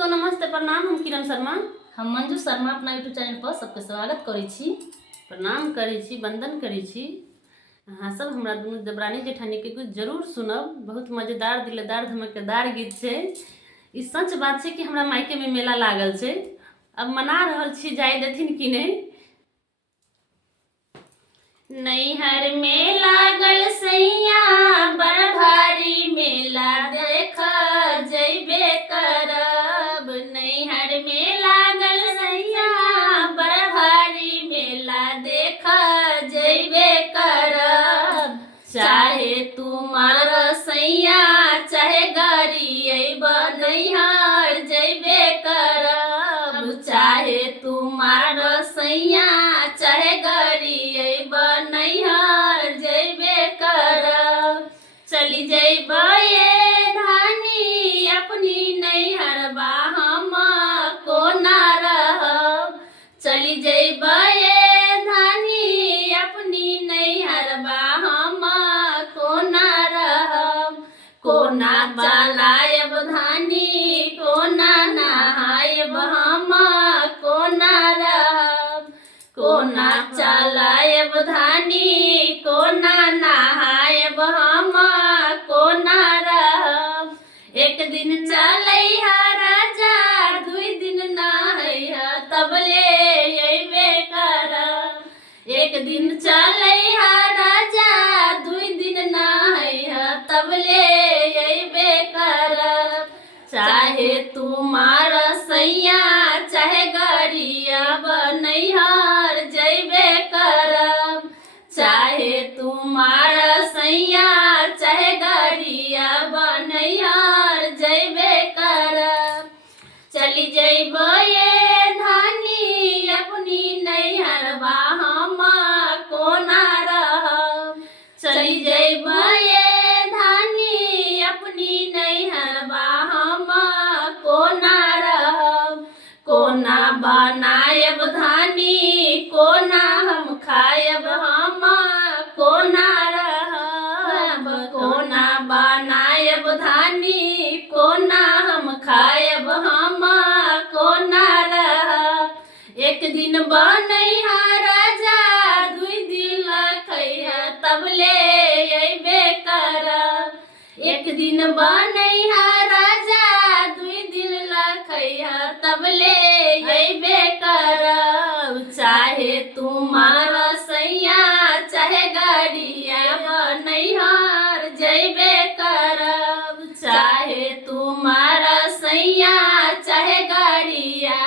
दोस्तों नमस्ते प्रणाम। हम किरण शर्मा, हम मंजू शर्मा अपना यूट्यूब चैनल पर सबके स्वागत करै छी, प्रणाम करै छी, वंदन करै छी। अहाँ सब हमरा दुनू देवरानी जेठानी के कुछ जरूर सुनब। बहुत मजेदार दिलदार धमाकेदार गीत छै। ई सच बात छै कि हमरा मायके में मेला लागल छै। अब मना रहल छी, जाय देथिन कि नहीं। नैहर में लागल सैया बड़ भारी मेला, देखा जैबे करब। नैहर में लागल सैया बड़ भारी मेला, देखा जैबे करब। चाहे तुमार सैया चाहे गाड़ी अइब, नैहर जैबे करब। चाहे तुमार सैया चाहे गाड़ी अइब, नैहर जैबे करब। चली जइब ये धानी अपनी नैहरबा, हम कोना रहब। चली जइब ये धानी अपनी नैहरबा, हम कोना रहब। कोना चलायब धानी कोना नहायब, हम कोना रहब। कोना चलायब धानी कोना नहायब, हम कोना रहब। एक दिन चलैहा राजा दुई दिन नहैहा, तबले अइबे करब। एक दिन चलैहा राजा दुई दिन नहैहा, तबले अइबे करब। चाहे तुमार सैया चाहे गाड़िया, नैहर जैबे करब। चाहे तुमार सैया चाहे गाड़िया, नैहर जैबे करब। चली जइब ये धानी अपनी नैहरबा, हम कोना रहब। चली जइब ये धानी अपनी नैहरबा, हम कोना रहब। कोना बनायब धानी कोना हम खायब, हम कोना रहब। कोना बनायब धानी कोना हम खायब, हम कोना रहब। एक दिन बनैहा राजा दुई दिन खैहा, तबले अइबे करब। एक दिन बनैहा राजा दुई दिन खैहा, तबले अइबे करब। चाहे तुमार सैया चाहे गाड़िया, नैहर जैबे करब। चाहे तुमार सैया चाहे गाड़िया,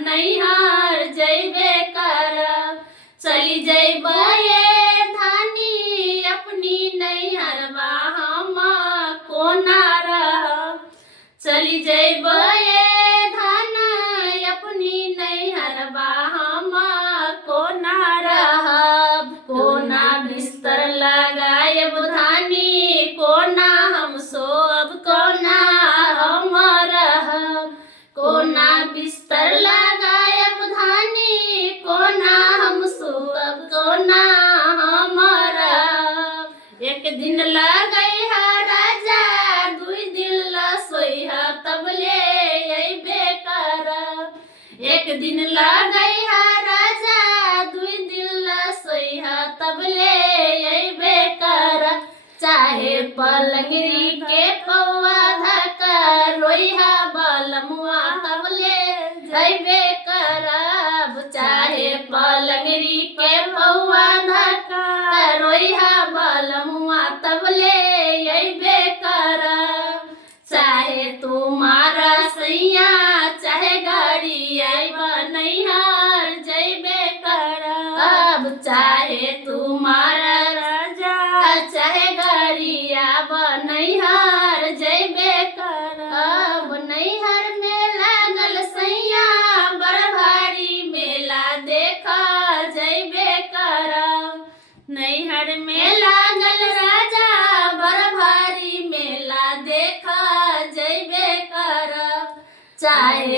नैहर जैबे करब। चली जइब ये धानी अपनी नैहरबा, हम कोना रहब। चली जइब ये धान अपनी नैहरबा, हम कोना रहब। कोना बिस्तर लगायब धानी कोना हम सोब, कोना हम रहब। कोना बिस्तर लगायब धानी कोना हम सोब, कोना हम रहब। एक दिन लगैहा राजा दुई दिन सोइहा, तबले अइबे करब। एक दिन लगैहा राजा दुई दिन सोइहा, तबले अइबे करब। चाहे पलंगरी के पौआ धक्का रोइहा बलमुआ, तबले अइबे करब। चाहे पलंगरी के पौआ धक्का रोइहा बलमुआ, तबले अइबे करब। चाहे तुमार सैया चाहे गाड़ी अइब, नैहर जैबे करब। चाहे तुमार राजा चाहे गाड़िया, नैहर जैबे करब। नैहर में लागल सैया बड़ भारी मेला, देखा जैबे करब। नैहर में लागल राजा बड़ भारी मेला, देखा जैबे करब। चाहे